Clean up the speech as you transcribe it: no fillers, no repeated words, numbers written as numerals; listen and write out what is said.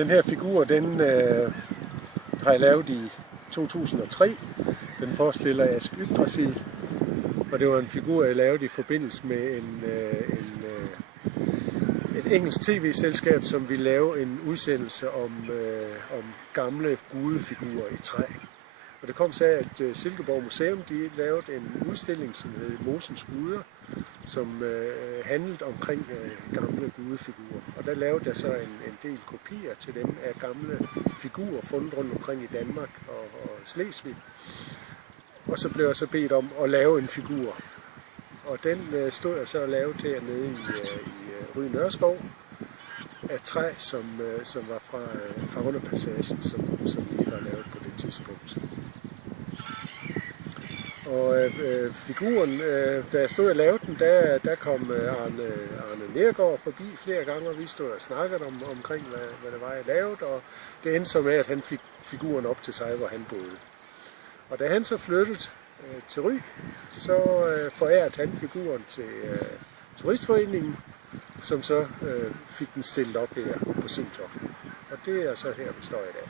Den her figur, den har jeg lavet i 2003. Den forestiller Ask Yggdrasil, og det var en figur, jeg lavede i forbindelse med et engelsk tv-selskab, som ville lave en udsendelse om gamle gudefigurer i træ. Og det kom så af, at Silkeborg Museum de lavede en udstilling, som hed Mosens Guder, som handlede omkring gamle gudefigurer. Og der lavede jeg så en del kopier til dem af gamle figurer fundet rundt omkring i Danmark og Slesvig. Og så blev jeg så bedt om at lave en figur. Og den stod jeg så og lavede hernede i Rye Nørreskov af træ, som var fra Underpassagen, som vi har lavet på det tidspunkt. Og figuren, da jeg stod og lavede den, der kom Arne Nergård forbi flere gange, og vi stod og snakkede omkring, hvad det var, jeg lavede, og det endte så med, at han fik figuren op til sig, hvor han boede. Og da han så flyttede til Ry, så forærede han figuren til Turistforeningen, som så fik den stillet op her på Simtoften. Og det er så her, vi står i dag.